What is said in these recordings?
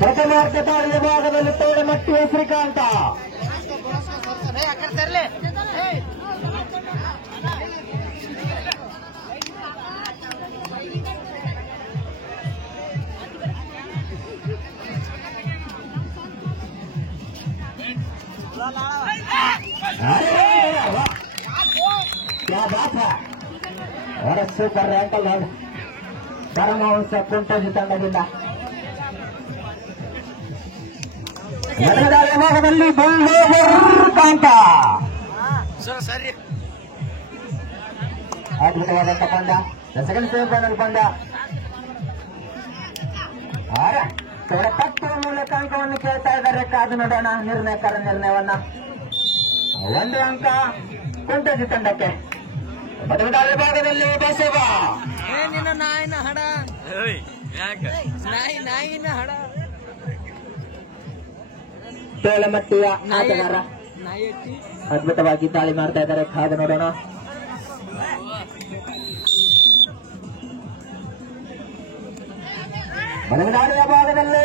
ಪ್ರಥಮಾರ್ಧದ ವಿಭಾಗದಲ್ಲಿ ತೋಳಮಟ್ಟಿ ಶ್ರೀಕಾಂತ क्या बात है और ಸೂಪರ್ ರ್ಯಾಂಕಲ್ ಪರಮಹಂಸ ಕುಂಟೋಜಿ ತಂಡದಿಂದ ನಡೆದ ವಿಭಾಗದಲ್ಲಿ ಕಾಂತ ಅದ್ಭುತವಾದಂತ ಪಂದ್ಯ ಸೆಕೆಂಡ್ ಸೆಮಿಫೈನಲ್ ಪಂದ್ಯ ತಟ್ಟುವ ಮೂಲಕ ಅಂಕವನ್ನು ಕೇಳ್ತಾ ಇದ್ದಾರೆ. ಕಾದು ನೋಡೋಣ ನಿರ್ಣಯಕರ ನಿರ್ಣಯವನ್ನ. ಒಂದು ಅಂಕ ಕುಂಟೋಜಿ ತಂಡಕ್ಕೆ. ಮೊದಲ ವಿಭಾಗದಲ್ಲಿ ಬಸವ ನಾಯಿನ ಹಡ ನಾಯಿನ ಹಡ ತೋಳಮಟ್ಟಿಯ ಆಟಗಾರ ಅದ್ಭುತವಾಗಿ ದಾಳಿ ಮಾಡ್ತಾ ಇದ್ದಾರೆ. ಕಾದು ನೋಡೋಣ. ಮೊದಲನೆಯ ಭಾಗದಲ್ಲಿ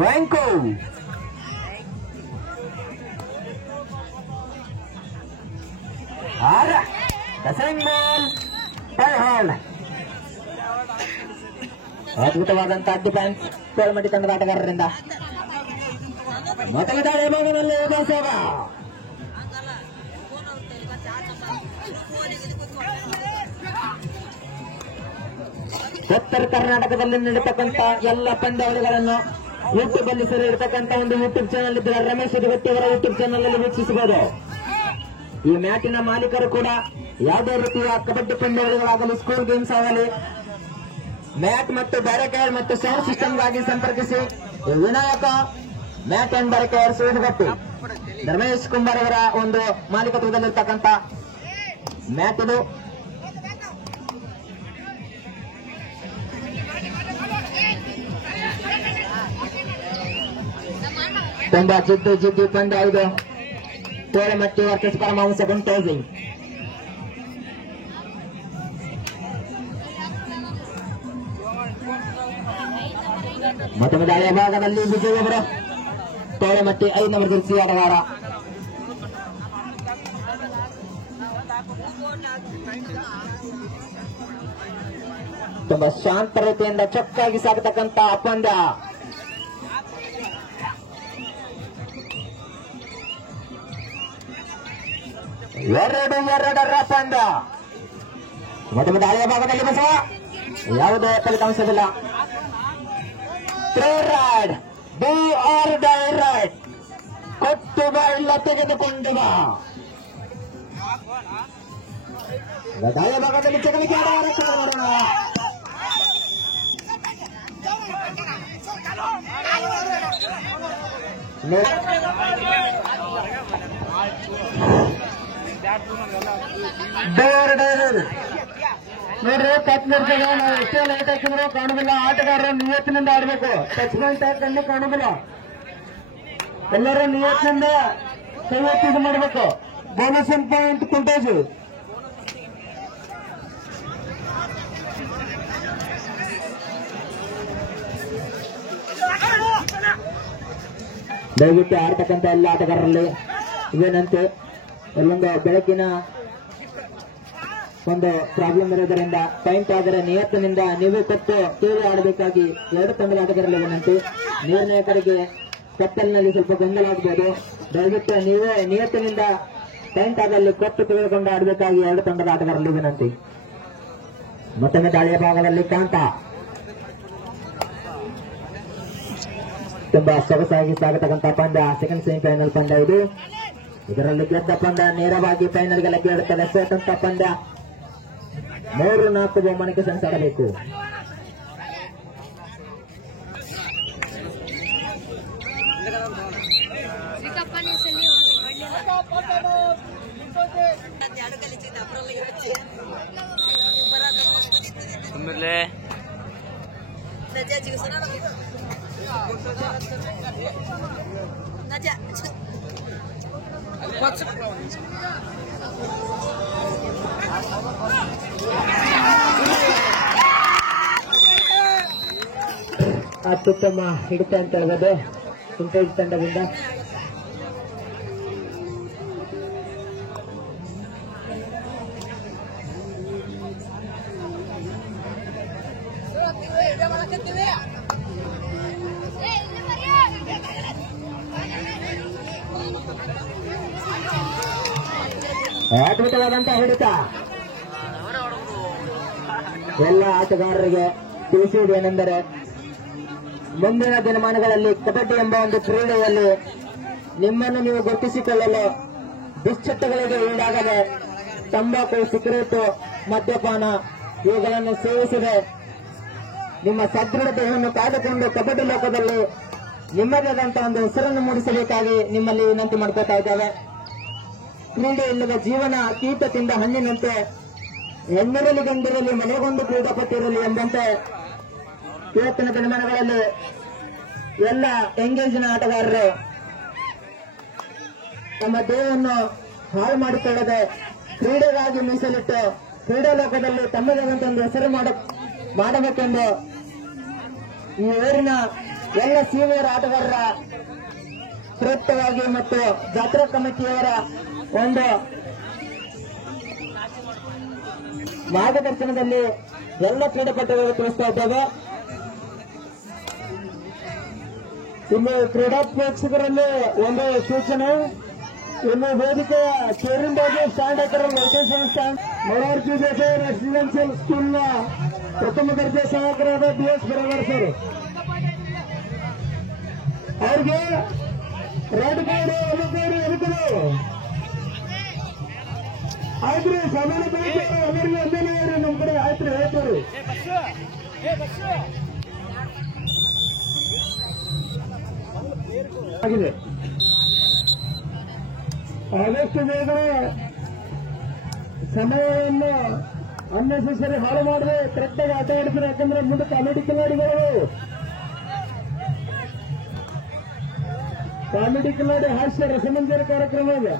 ವೆಂಕು ಅದ್ಭುತವಾದಂತಹ ಡಿಫೆನ್ಸ್ ತೋಳಮಟ್ಟಿ ತಂಡದ ಆಟಗಾರರಿಂದ. ಮೊದಲ ದಾಳಿಯ ಭಾಗದಲ್ಲಿ ಬಸವ ಉತ್ತರ ಕರ್ನಾಟಕದಲ್ಲಿ ನಡೀತಕ್ಕಂಥ ಎಲ್ಲ ಪಂದ್ಯಾವಳಿಗಳನ್ನು ಯೂಟ್ಯೂಬ್ ಅಲ್ಲಿ ಸರಿ ಇರತಕ್ಕಂಥ ಒಂದು ಯೂಟ್ಯೂಬ್ ಚಾನಲ್ ಇದ್ರೆ ರಮೇಶ್ ಹುಡುಗಟ್ಟಿ ಅವರ ಯೂಟ್ಯೂಬ್ ಚಾನಲ್ ಅಲ್ಲಿ ವೀಕ್ಷಿಸಬಹುದು. ಈ ಮ್ಯಾಟಿನ ಮಾಲೀಕರು ಕೂಡ ಯಾವುದೇ ರೀತಿಯ ಕಬಡ್ಡಿ ಪಂದ್ಯಾವಳಿಗಳಾಗಲಿ ಸ್ಕೂಲ್ ಗೇಮ್ಸ್ ಆಗಲಿ ಮ್ಯಾಟ್ ಮತ್ತು ಬ್ಯಾರಿಕೇಡ್ ಮತ್ತು ಸೌಂಡ್ ಸಿಸ್ಟಮ್ಗಾಗಿ ಸಂಪರ್ಕಿಸಿ. Vinayak mat and barricade Hudugatti Dharmesh Kumbar ಅವರ ಒಂದು ಮಾಲೀಕತ್ವದಲ್ಲಿರ್ತಕ್ಕಂಥ ಮ್ಯಾಟ್ ಇದು. ತುಂಬಾ ಜಿದ್ದು ಪಂದ್ಯ ಇದು. ತೋಳಮಟ್ಟಿ ವರ್ಸಸ್ ಪರಮಹಂಸ ಕುಂಟೋಜಿ. ಮೊದಲ ದಾಳಿಯ ಭಾಗದಲ್ಲಿ ವಿಜಯ್ ಅವರು ತೋಳಮಟ್ಟಿ 5 ನಂಬರ್ ಜೆರ್ಸಿ ಆಟಗಾರ. ತುಂಬಾ ಶಾಂತ ರೀತಿಯಿಂದ ಚೊಕ್ಕಾಗಿ ಸಾಗತಕ್ಕಂತ ಪಂದ್ಯ. ಎರಡರ ಪಂದ್ಯ. ಮೊದಲ ದಾಳಿಯ ಭಾಗದಲ್ಲಿ ಬಸವ ಯಾವುದೇ ಫಲಿತಾಂಶವಿಲ್ಲ. ಕೊಟ್ಟು ಇಲ್ಲ ತೆಗೆದುಕೊಂಡು ಬಾ. ದಾಳಿಯ ಭಾಗದಲ್ಲಿ ಚಗಲಿಕೆ ನೋಡ್ರಿ ಟಚ್ ಮಾಡ್ತೀವಿ ನಾವು ಎಷ್ಟೇ ಲೈಟ್ ಹಾಕಿದ್ರು ಕಾಣುದಿಲ್ಲ. ಆಟಗಾರರ ನಿಯತ್ತಿನಿಂದ ಆಡ್ಬೇಕು. ಟಚ್ ಪಾಯಿಂಟ್ ಕಣ್ಣು ಕಾಣುದಿಲ್ಲ. ಎಲ್ಲರೂ ನಿಯತ್ತಿನಿಂದ ಕೈ ಎತ್ತಿ ಇದು ಮಾಡಬೇಕು. Bonus point Kuntoji. ದಯವಿಟ್ಟು ಆಡ್ತಕ್ಕಂಥ ಎಲ್ಲ ಆಟಗಾರರಲ್ಲಿ ಇವೇನಂತೆ ಎಲ್ಲೊಂದು ಬೆಳಕಿನ ಒಂದು ಪ್ರಾಬ್ಲಮ್ ಇರೋದರಿಂದ ಪಾಯಿಂಟ್ ಆದರೆ ನಿಯತ್ತಿನಿಂದ ನೀವು ಕೊಟ್ಟು ಕೇಳಿ ಆಡಬೇಕಾಗಿ ಎರಡು ತಂಡದ ಆಟಗಾರರಲ್ಲಿ ವಿನಂತಿ. ನಿರ್ಣಾಯಕರಿಗೆ ಕತ್ತಲಿನಲ್ಲಿ ಸ್ವಲ್ಪ ಗೊಂದಲ ಆಗಬಹುದು. ದಯವಿಟ್ಟು ನೀವೇ ನಿಯತ್ತಿನಿಂದ ಪಾಯಿಂಟ್ ಆದಲ್ಲಿ ಕೊಟ್ಟು ತೆಗೆದುಕೊಂಡು ಆಡಬೇಕಾಗಿ ಎರಡು ತಂಡದ ಆಟಗಾರರಲ್ಲಿ ವಿನಂತಿ. ಮತ್ತೊಮ್ಮೆ ದಾಳಿಯ ಭಾಗದಲ್ಲಿ ಕಾಂತ ತುಂಬಾ ಸೊಗಸಾಗಿ ಸಾಗತಕ್ಕಂಥ ಪಂದ್ಯ. ಸೆಕೆಂಡ್ ಸೆಮಿಫೈನಲ್ ಪಂದ್ಯ ಇದು. ಇದರಲ್ಲಿ ಗೆದ್ದ ಪಂದ್ಯ ನೇರವಾಗಿ ಫೈನಲ್ಗೆ ಲಗ್ಗೆ ಇಡುತ್ತದೆ. ಸೋತಂತ ಪಂದ್ಯ 3-4 ಬಹುಮಾನಕ್ಕೆ ಸೆಣಸಾಡಬೇಕು. ಅತ್ಯುತ್ತಮ ಹಿಡಿತ ಅಂತ ಹೇಳ್ಬೋದು ವಿಂಟೇಜ್ ತಂಡದಿಂದ. ಅದ್ಭುತವಾದಂತಹ ಹಿಡಿತ. ಎಲ್ಲ ಆಟಗಾರರಿಗೆ ತಿಳಿಸುವುದೇನೆಂದರೆ ಮುಂದಿನ ದಿನಮಾನಗಳಲ್ಲಿ ಕಬಡ್ಡಿ ಎಂಬ ಒಂದು ಕ್ರೀಡೆಯಲ್ಲಿ ನಿಮ್ಮನ್ನು ನೀವು ಗುರುತಿಸಿಕೊಳ್ಳಲು ದುಶ್ಚಟಗಳಿಗೆ ಈಡಾಗದೆ ತಂಬಾಕು, ಸಿಗರೇಟು, ಮದ್ಯಪಾನ ಇವುಗಳನ್ನು ಸೇವಿಸದೆ ನಿಮ್ಮ ಸದೃಢತೆಯನ್ನು ಕಾದುಕೊಂಡು ಕಬಡ್ಡಿ ಲೋಕದಲ್ಲಿ ನಿಮ್ಮದಾದಂತಹ ಒಂದು ಹೆಸರನ್ನು ಮೂಡಿಸಬೇಕಾಗಿ ನಿಮ್ಮಲ್ಲಿ ವಿನಂತಿ ಮಾಡ್ಕೋತಾ ಇದ್ದೇವೆ. ಕ್ರೀಡೆ ಇಲ್ಲದ ಜೀವನ ಕೀಟ ತಿಂದ ಹಣ್ಣಿನಂತೆ, ಹೆಣ್ಣಿರಲಿ ಗಂಡಿರಲಿ ಮನೆಗೊಂದು ಕ್ರೀಡಾಪಟ್ಟಿರಲಿ ಎಂಬಂತೆ ಇವತ್ತಿನ ದಿನಮಾನಗಳಲ್ಲಿ ಎಲ್ಲ ಎಂಗೇಜ್ನ ಆಟಗಾರರು ತಮ್ಮ ದೇಹವನ್ನು ಹಾಳು ಮಾಡಿಕೊಳ್ಳದೆ ಕ್ರೀಡೆಗಾಗಿ ಮೀಸಲಿಟ್ಟು ಕ್ರೀಡಾ ಲೋಕದಲ್ಲಿ ತಮ್ಮದಾದಂತ ಒಂದು ಹೆಸರು ಮಾಡಬೇಕೆಂದು ಈ ಊರಿನ ಎಲ್ಲ ಸೀನಿಯರ್ ಆಟಗಾರರ ಪ್ರಯುಕ್ತವಾಗಿ ಮತ್ತು ಜಾತ್ರಾ ಕಮಿಟಿಯವರ ಒಂದು ಮಾರ್ಗದರ್ಶನದಲ್ಲಿ ಎಲ್ಲ ಕ್ರೀಡಾಪಟುಗಳಿಗೆ ತಿಳಿಸ್ತಾ ಇದ್ದೇವೆ. ಇನ್ನು ಕ್ರೀಡಾ ಪ್ರೇಕ್ಷಕರಲ್ಲಿ ಒಂದು ಸೂಚನೆ, ಇನ್ನು ವೇದಿಕೆಯ ಚೇರಿಂಗ್ ಬಗ್ಗೆ ಸ್ಟ್ಯಾಂಡ್ ಹಾಕಿರೋ location stand Morarji Desai residential ಸ್ಕೂಲ್ನ ಪ್ರಥಮ ದರ್ಜೆ ಸಹಾಯಕರಾದ DS ಬರಗಾರ್ ಸರ್ ಅವ್ರಿಗೆ ರೆಡ್ ಕಾರ್ಡ್ ಎದುಕರು ಆಯ್ತ್ರಿ. ಸಮಾನ ಎಲ್ಲರಿಗೂ ಒಂದೇನೇ ನಮ್ಮ ಕಡೆ ಆಯ್ತ್ರಿ ಹೇಳ್ತೀವಿ. ಆಗಿದೆ ಆದಷ್ಟು ಬೇಗ ಸಮಯವನ್ನು ಅನ್ನೆಸೆಸರಿ ಹಾಳು ಮಾಡದೆ ಕರೆಕ್ಟ್ ಆಗಿ ಆಟ ಆಡ್ತಾರೆ. ಯಾಕಂದ್ರೆ ಮುಂದೆ ಕಾಮಿಡಿ ಕಿಲಾಡಿ ಹಾಸ್ಯ ರಸಮಂಜರಿ ಕಾರ್ಯಕ್ರಮ ಇದೆ.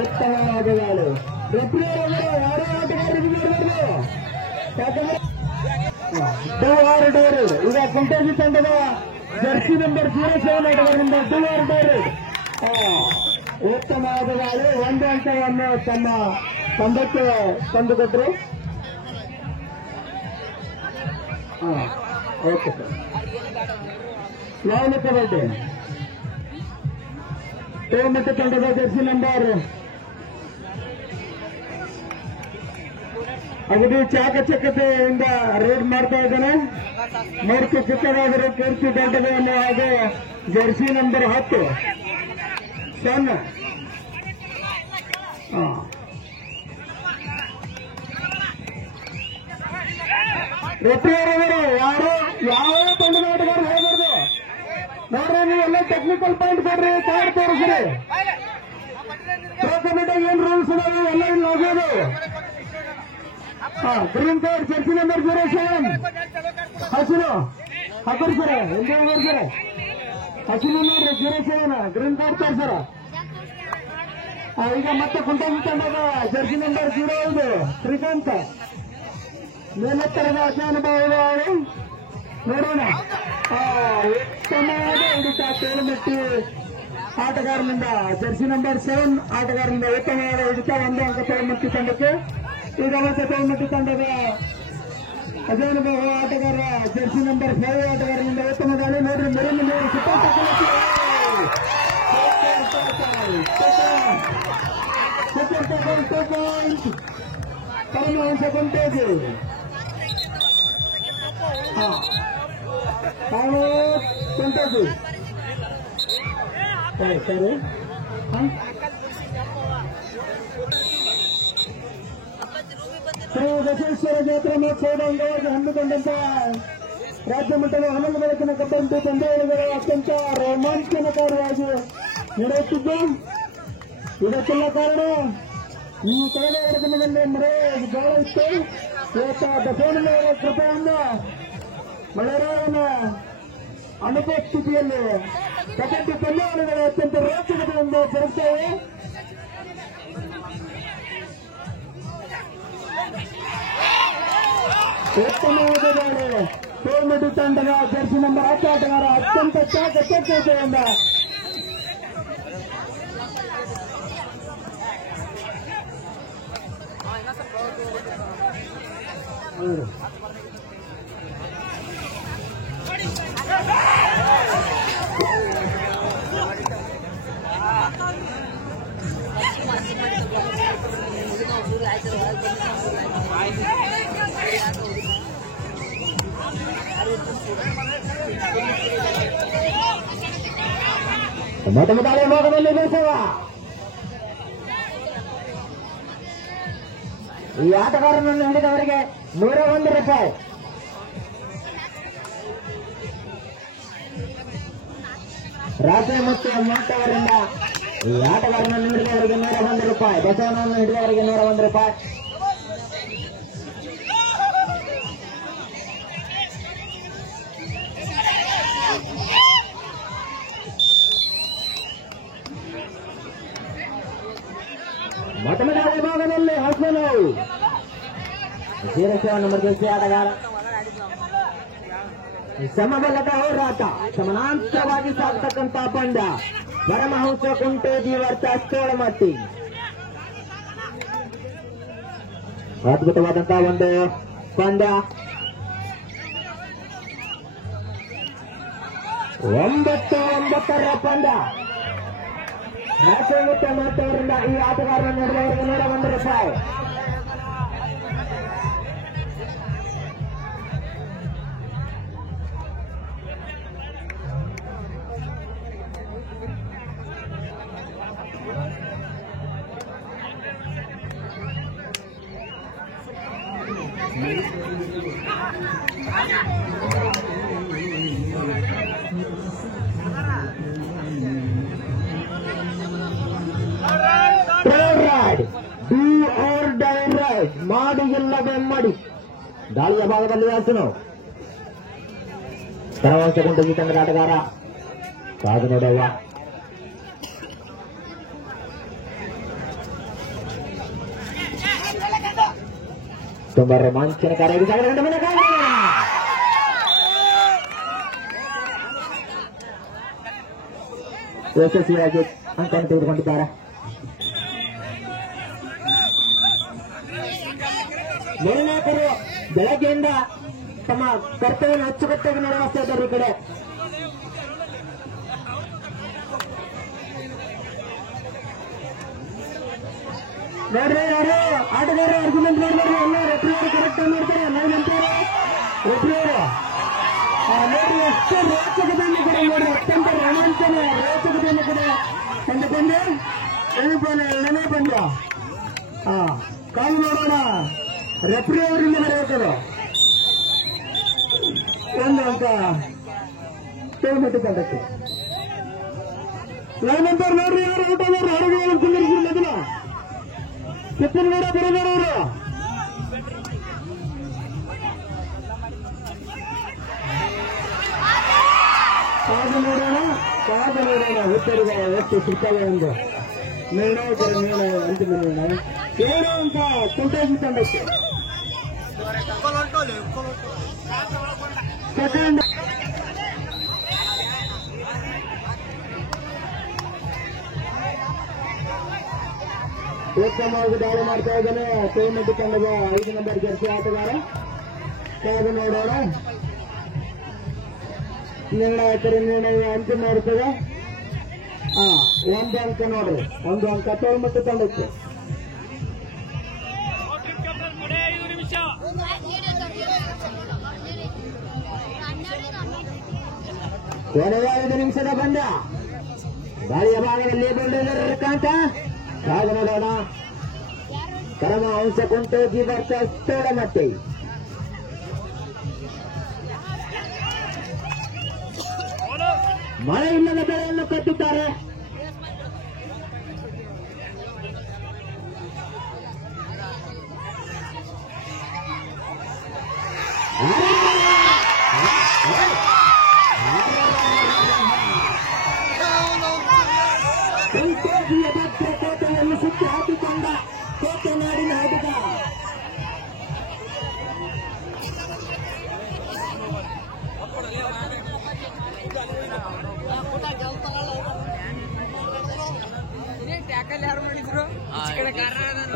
ಉತ್ತಮವಾದ ಗಾಳಿ. ಯಾರೋ ಆಟಗಾರರಿಗೆ ಯಾಕಂದ್ರೆ ಈಗ ಕುಂಟೇಜಿ ತಂಡದ ಜರ್ಸಿ ನಂಬರ್ 07 ಆಟಗಾರರಿಂದ ಉತ್ತಮವಾದ ಗಾಳಿ. ಒಂದು ಅಂಕವನ್ನು ತಮ್ಮ ತಂಡಕ್ಕೆ ತಂದುಕೊಟ್ರು. Okay sir. ಯಾವ ಕಬಡ್ಡಿ ಮತ್ತು ತಂಡದ ಜರ್ಸಿ ನಂಬರ್ ಅಗದಿ ಚಾಕಚಕ್ಯತೆಯಿಂದ ರೇಡ್ ಮಾಡ್ತಾ ಇದ್ದಾನೆ. ಮೂರ್ತಿ ಚಿಕ್ಕವಾದರೂ ಕೀರ್ತಿ ದೊಡ್ಡದನ್ನು ಹಾಗೂ ಜರ್ಸಿ ನಂಬರ್ 10 ಸಣ್ಣ ಪ್ರತಿಯೊಬ್ಬರು ಯಾರು ಯಾವ ತಂಡದ ಆಟಗಾರರು ಹೋಗಬಾರ್ದು ನೋಡ್ರಿ. ನೀವೆಲ್ಲ ಟೆಕ್ನಿಕಲ್ ಪಾಯಿಂಟ್ ಕೊಡ್ರಿ, ಕಾರ್ಡ್ ತೋರಿಸ್ರಿ. ಪ್ರೋ ಕಮಿಟಿಗೆ ಏನ್ ರೂಲ್ಸ್ ಇದಾವೆ ಎಲ್ಲ ಇಲ್ಲಿ ಹೋಗೋದು. ಗ್ರೀನ್ ಕಾರ್ಡ್ ಜರ್ಸಿ ನಂಬರ್ 07 ಹಸಿರು ಹಾಕೋರಿ ಸರ. ಎಲ್ಲಿ ಹೋಗ್ರಿ ಹಸಿರು ನೋಡ್ರಿ 07 ಗ್ರೀನ್ ಕಾರ್ಡ್ ತೋರ್ಸರ. ಈಗ ಮತ್ತೆ ಕುಂಟೇಜಿ ತಂಡದ ಜರ್ಸಿ ನಂಬರ್ 05 ಶ್ರೀಕಾಂತ್ ಮೇಲೆತ್ತರದ ಅನುಭವ ನೋಡೋಣ. ಉತ್ತಮವಾದ ಹಿಡಿತ ತೇಳುಮಟ್ಟಿ ಆಟಗಾರನಿಂದ ಜರ್ಸಿ ನಂಬರ್ 7 ಆಟಗಾರನಿಂದ ಉತ್ತಮವಾದ ಹಿಡಿತ. 1 ಅಂಕ ತೇಳುಮಟ್ಟಿ ತಂಡಕ್ಕೆ. ಈಗ ಮತ್ತೆ ತೇಳುಮಟ್ಟಿ ತಂಡದ ಅಜಾನುಭವ ಆಟಗಾರ ಜರ್ಸಿ ನಂಬರ್ 5 ಆಟಗಾರನಿಂದ ಉತ್ತಮ ದಾಳಿ. ನೋಡ್ರಿ ಮೇಲಿನ ಮೇಲೆ ಪರಮಹಂಸ ಕುಂಟೇಜಿ ಕುಂಟೇಜಿ ಸರಿ. ಶ್ರೀ ಬಸವೇಶ್ವರ ಜಾತ್ರಾ ಮಹೋತ್ಸವದ ಅಂಗವಾಗಿ ಹಮ್ಮಿಕೊಂಡಂತ ರಾಜ್ಯ ಮಟ್ಟದ 11 ಬೆಳಕಿನ ಕಬ್ಬಡಿ ಪಂದ್ಯಾವಳಿಗಳು ಅತ್ಯಂತ ರೋಮಾಂಚನಕಾರವಾಗಿ ನಡೆಯುತ್ತಿದ್ದು, ಇದಕ್ಕೆಲ್ಲ ಕಾರಣ ಈ ಕಳೆದ 2 ದಿನದಲ್ಲಿ ಮಳೆ ಬಹಳ ಇತ್ತು. ಇವತ್ತು ಬಸವಣ್ಣನವರ ಕೃಪೆಯಿಂದ ಮಳೆರಾಯನ ಅನುಪಸ್ಥಿತಿಯಲ್ಲಿ ಕಬಡ್ಡಿ ಪಂದ್ಯಾವಳಿಗಳು ಅತ್ಯಂತ ರೋಚಕತೆಯಿಂದ ಜರುಗುತ್ತವೆ. ಉತ್ತಮವಾದ ದಾಳಿ ಕೋಮಡಿ ತಂಡದ ಜರ್ಸಿ ನಂಬರ್ 10 ಆಟಗಾರ ಅತ್ಯಂತ ಚಾಕಚಕ್ಯತೆಯಿಂದ ಮೊದಲ ಭಾಗದಲ್ಲಿ ಬೇಸವ ಈ ಆಟಗಾರನನ್ನು ಹಿಡಿದವರಿಗೆ 101 ರೂಪಾಯಿ. ರಾಜೆ ಮತ್ತು ಮಾಟವರಿಂದ ಈ ಆಟಗಾರನನ್ನು ಹಿಡಿದವರಿಗೆ 101 ರೂಪಾಯಿ. ಬಸವನನ್ನು ಹಿಡಿದವರಿಗೆ 101 ರೂಪಾಯಿ. ಮೊದಲ ಭಾಗದಲ್ಲಿ ಹಸನು 07 ನಂಬರ್ ಜೆರ್ಸಿ ಆಟಗಾರ. ಸಮಬಲದ ಹೋರಾಟ ಸಮಾನಾಂತರವಾಗಿ ಸಾಗತಕ್ಕಂಥ ಪಂದ್ಯ ಪರಮಹಂಸ ಕುಂಟೇಜಿ ವರ್ಸಸ್ ತೋಳಮಟ್ಟಿ. ಅದ್ಭುತವಾದಂತಹ ಒಂದು ಪಂದ್ಯ. 9-9 ಪಂದ್ಯ. ರಾಜೆ ಮತ್ತು ಮಾತವರಿಂದ ಈ ಆಟಗಾರನ ನಡೆದವರಿಗೆ 101 ರೂಪಾಯಿ. ಮಾಡಿ ಇಲ್ಲದೆ ಮಾಡಿ ದಾಳಿಯ ಭಾಗದಲ್ಲಿ ಹಸನು ಪರಮಹಂಸ ಕುಂಟೇಜಿ ತಂಡದ ಆಟಗಾರ. ಕಾದು ನೋಡುವ ತುಂಬಾ ರೋಮಾಂಚನಕಾರಿಯಾಗಿ ಯಶಸ್ವಿಯಾಗಿ ಅಂಕವನ್ನು ತೆಗೆದುಕೊಂಡಿದ್ದಾರೆ. ನಿರ್ಣಾಯಕರು ಬೆಳಗ್ಗೆಯಿಂದ ತಮ್ಮ ಕರ್ತವ್ಯವನ್ನು ಅಚ್ಚುಕಟ್ಟಾಗಿ ನಿರ್ವಹಿಸ್ತಾ ಇದ್ದಾರೆ. ಈ ಕಡೆ ನೋಡ್ರಿ, ಯಾರು ಆಟಗಾರರು ಆರ್ಗ್ಯುಮೆಂಟ್ ಮಾಡಿದ್ರು ಎಲ್ಲ ರೆಫ್ರಿಯವರು ಕರೆಕ್ಟ್ ಆಗಿ ನೋಡ್ತಾರೆ. ನಾವಂತಾರೆ ರೆಫ್ರಿಯವರು ನೋಡ್ರಿ ಎಷ್ಟು ರೋಚಕತೆಯನ್ನು ಕೂಡ ನೋಡ್ರಿ, ಅತ್ಯಂತ ರೋಮಾಂಚನ ರೋಚಕತೆಯನ್ನು ಕೂಡ ಒಂದು ಪಂದ್ಯ ಎರಡನೇ ಪಂದ್ಯ. ಕಾಲು ನೋಡೋಣ, ರೆಫ್ರಿ ಅವರಿಂದ ಬರಬೇಕದು ಒಂದು ಅಂಕ ತೋಳ್ಮಟ್ಟಿ ತಂಡಕ್ಕೆ. ನಂತರ ನೋಡ್ರಿ ಯಾರು ಊಟ ಮಾಡ್ರಿ ಹೊರಗೆ ಕುಂದಿರಿಸಿ ಮೊದಲ ಕಿತ್ತನಗೌಡ ಬರೋದಾರ ಅವರು. ಕಾದು ನೋಡೋಣ ಉತ್ತರಿಗೆ ಎಷ್ಟು ಸಿಗ್ತವೆ ಎಂದು ನಿರ್ಣಯ ಅಂತಿಮ ನಿರ್ಣಯ. 7 ಅಂಕ ಕುಂಟೇಜಿ ತಂಡಕ್ಕೆ. ಸೆಕೆಂಡ್ ಉತ್ತಮವಾಗಿ ದಾಳಿ ಮಾಡ್ತಾ ಇದ್ದಾನೆ ತೋಳ್ಮಟ್ಟಿ ತಂಡದ 5 ನಂಬರ್ ಜೆರ್ಸಿ ಆಟಗಾರ. ಕಾದು ನೋಡೋಣ, ನಿರ್ಣಾಯಕರ ನಿರ್ಣಯ ಅಂತಿಮ ಇರ್ತದೆ. 1 ಅಂಕ ನೋಡ್ರಿ, 1 ಅಂಕ ತೋಳ್ಮಟ್ಟಿ ತಂಡಕ್ಕೆ. ಕೊನೆಯ 5 ನಿಮಿಷದ ಪಂದ್ಯ. ದಾಳಿಯ ಭಾಗದಲ್ಲಿ ಬೆಂಗಳೂರು ಕಾಂತ. ಕಾದು ನೋಡೋಣ, ಪರಮಹಂಸ ಕುಂಟೇಜಿ ವರ್ಸಸ್ ತೋಳಮಟ್ಟಿ. ಮಳೆ ಇಲ್ಲದ ಬೆಳೆಯನ್ನು ಕಟ್ಟುತ್ತಾರೆ. ಕುಂಟೇಜಿಯ ಭದ್ರ ಕೋಟೆಯನ್ನು ಸುತ್ತಿ ಹಾಕಿಕೊಂಡ ಕೋಟೆ ನಾಡಿನ ಆಟಗಾರ.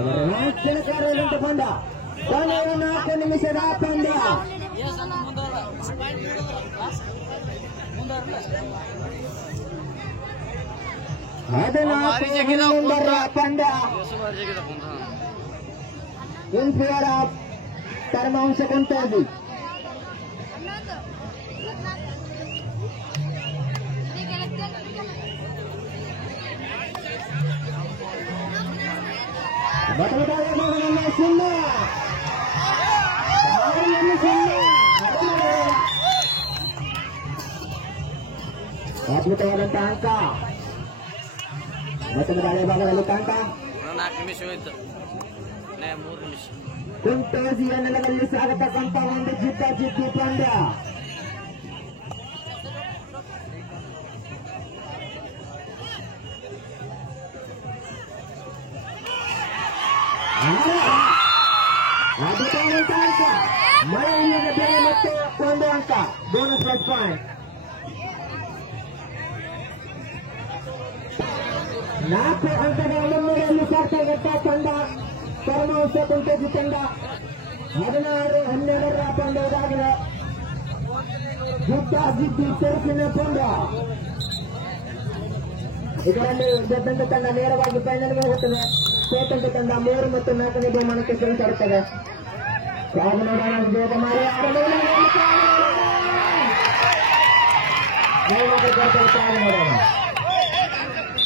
ರೋಮಾಂಚನಕಾರಿಯಾದಂಥ ಪಂದ್ಯ. ಕೊನೆಯ 4 ನಿಮಿಷದ ಪಂದ್ಯ. 14 ಪಂದ್ಯ. In favour of Paramahamsa Kuntoji. ಅದ್ಭುತವಾದಂತಹ ಅಂಕ. ಮತ್ತೊಂದು ಹಳೆ ಭಾಗದಲ್ಲಿ ಅಂಕ. 4 ನಿಮಿಷ ಹೋಯ್ತು. 3 ನಿಮಿಷ. ಕುಂಟೋಜಿಯ ನೆಲದಲ್ಲಿ ಸಾಗತಕ್ಕಂತ ಒಂದು ಜಿದ್ದಿ ಪಂದ್ಯ. ಮಳೆಯ ಬೇರೆ ಮತ್ತೆ 1 ಅಂಕ. Bonus plus point. 4 ಅಂಕಗಳ ಮುನ್ನಡೆಯಲ್ಲಿ ಸಾರ್ಥಕತ್ತ ತಂಡ ಪರಮಹಂಸ ಕುಂಟೋಜಿ ತಂಡ. 16-12 ಪಂದ್ಯವಾಗಿದೆ. ಜಿದ್ದಿ ತೆರಕಿನ ಪಂದ್ಯ. ಇದರಲ್ಲಿ ಗೆದ್ದಂತ ತಂಡ ನೇರವಾಗಿ ಫೈನಲ್ಗೆ ಹೋಗುತ್ತದೆ. ಸೋತಂತ ತಂಡ 3 ಮತ್ತು 4ನೇ ಬಹುಮಾನಕ್ಕೆ ಸೆಳೆತಾಡುತ್ತದೆ. ಕಾದು ನೋಡೋಣ. ಬೇಗ ಮಾಡಿ ಕಾದು ನೋಡೋಣ.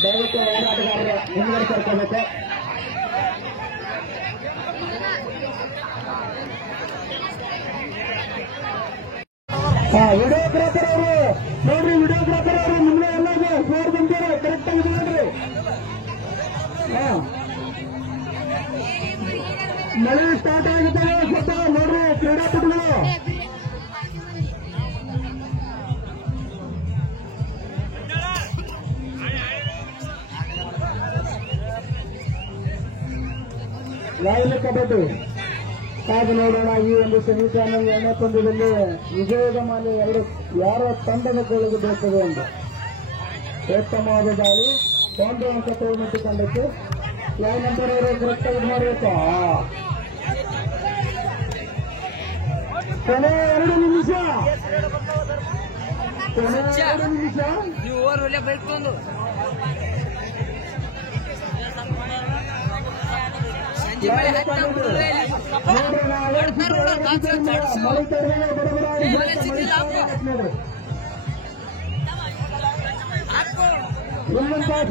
ದಯವಿಟ್ಟು ಹೋರಾಟಗಾರರು ಹಿಂದೆ ಸೇರ್ಕೋಬೇಕು. ವಿಡಿಯೋಗ್ರಾಫರ್ ಅವರು ನೋಡ್ರಿ, ವಿಡಿಯೋಗ್ರಾಫರ್ ಅವರು ನಿಮ್ಗೆ ಎಲ್ಲ ಫ್ಲೋರ್ ಬಂದಿರೋ ಕರೆಕ್ಟ್ ಆಗಿ ನೋಡ್ರಿ. ಮಳೆ ಸ್ಟಾರ್ಟ್ ಆಗಿದ್ದಾರೆ ಸ್ವಲ್ಪ ನೋಡ್ರಿ ಕ್ರೀಡಾಪಟುಗಳು. ಲೈವ್ ಕಬಡ್ಡಿ ಕಾದು ನೋಡೋಣ. ಈ ಒಂದು ಸೆಮಿಫೈನಲ್ 2ನೇ ಪಂದ್ಯದಲ್ಲಿ ವಿಜಯದ ಮಾಲೆ ಯಾರ ತಂಡದ ಗೋಳಿಗೆ ಬೀಳ್ತದೆ ಎಂದು ಉತ್ತಮವಾದ ದಾಳಿ. 1 ಅಂಕ ತಗೊಂಡು ತಂಡಕ್ಕೆ ಯಾವ ನಂಬರ್ ಅವರು ಕರೆಕ್ಟ್ ಆಗಿ ಮಾಡಬೇಕು. ಕೊನೆ 2 ನಿಮಿಷ. ನೀವು ಓವರ್ ಒಳ್ಳೆ ಬೈಕ್ ಬಂದು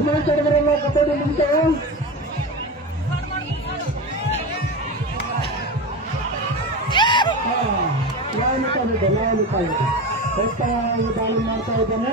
ಮಾಡ್ತಾಯಿದ್ರಲ್ಲ ಕಬಡ್ಡಿ ನಿಂತು ದಾಳಿ ಮಾಡ್ತಾ ಇದ್ದಾನೆ.